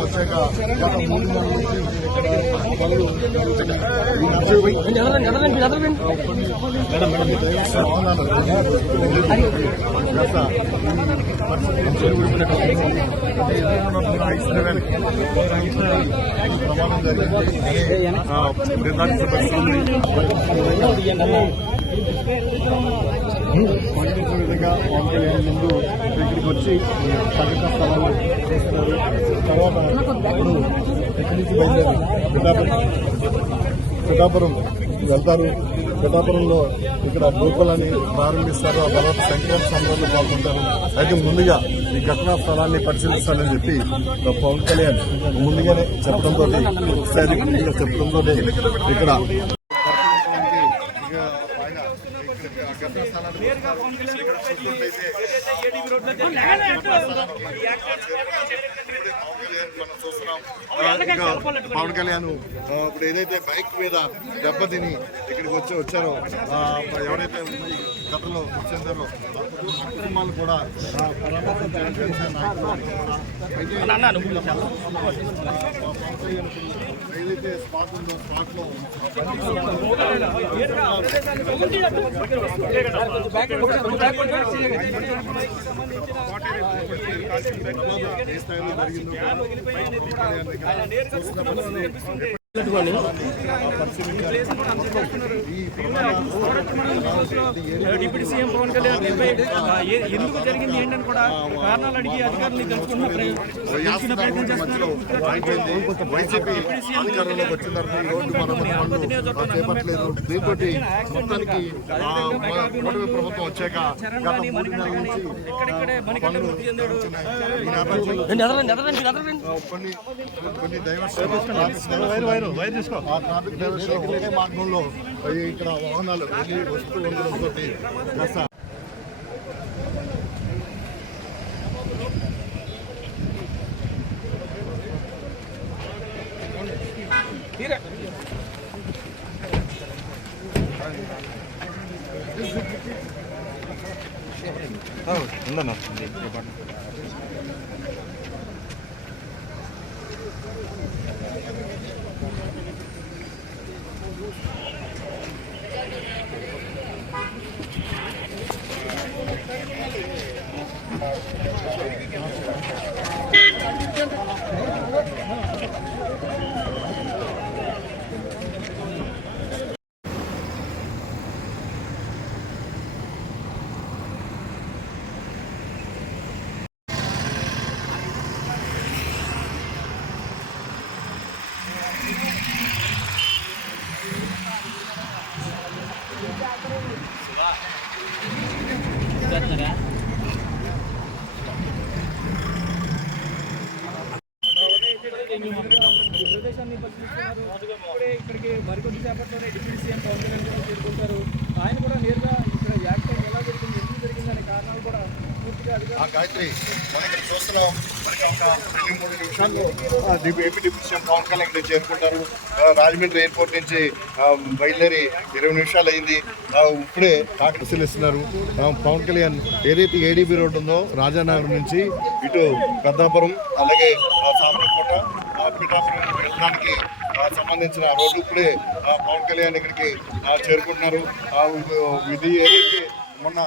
వచ్చాక గత 3 నెలల ప్రమాదం జరిగింది. విధంగా పవన్ కళ్యాణ్ ముందు ఇక్కడికి వచ్చి సంఘటన స్థలాలు చేస్తున్నారు. తర్వాత ఇప్పుడు ఎక్కడి నుంచి బయలుదేరి పిఠాపురం వెళ్తారు. పిఠాపురంలో ఇక్కడ గోకులాన్ని ప్రారంభిస్తారు. ఆ తర్వాత సంక్రాంతి సంబరాల్లో పాల్గొంటారు. అయితే ముందుగా ఈ ఘటనా స్థలాన్ని పరిశీలిస్తానని చెప్పి పవన్ కళ్యాణ్ ముందుగానే చెప్పడంతో ఒకసారి చెప్పడంతో ఇక్కడ పవన్ కళ్యాణ్ ఇప్పుడు ఏదైతే బైక్ మీద దెబ్బతిని ఇక్కడికి వచ్చారో ఎవరైతే గతంలో చెందారో కుటుంబాలు కూడా ఏదైతే స్పాట్ ఉందో స్పాట్ లో డిప్యూటీ సీఎం పవన్ కళ్యాణ్ ఎందుకు జరిగింది ఏంటని కూడా కారణాలు అడిగి అధికారులు తెలుసుకున్న ప్రయత్నం చేస్తున్నారు. వైసీపీ అధికారంలోకి వచ్చిన తర్వాత ఈ రోడ్డు మరమ్మతులు చేపట్టలేదు. దీంతో మొత్తానికి ప్రభుత్వం వచ్చాక గత 3 నెలల నుంచి కొన్ని డైవర్షన్ ఒకే మార్గంలో ఇక్కడ వాహనాలు వస్తూ ఉండడంతో ఉందన్నా ప్రదేశాన్ని పరిశీలిస్తున్నారు. ఇక్కడికి మరికొద్ది సేపట్లోనే డిప్యూటీ సీఎం పవన్ కళ్యాణ్ చేరుకుంటారు. ఆయన కూడా నేరుగా ఇక్కడ యాక్సిడెంట్ ఎలా జరిగింది, ఎందుకు జరిగింది అనే కారణాలు కూడా పూర్తిగా గాయత్రి మనం చూస్తున్నాం. ఒక 2-3 నిమిషాల్లో డిప్యూటీ సీఎం పవన్ కళ్యాణ్ చేరుకుంటారు. రాజమండ్రి ఎయిర్పోర్ట్ నుంచి బయలుదేరి 20 నిమిషాలు అయింది. ఇప్పుడే పరిశీలిస్తున్నారు. పవన్ కళ్యాణ్ ఏదైతే ఏడీబీ రోడ్డు ఉందో రాజానగర్ నుంచి ఇటు పెద్దాపురం అలాగే సామర్లకోట పిఠాపురం వెళ్ళడానికి సంబంధించిన రోడ్డు ఇప్పుడే పవన్ కళ్యాణ్ ఇక్కడికి చేరుకుంటున్నారు. ఇది ఏదైతే మొన్న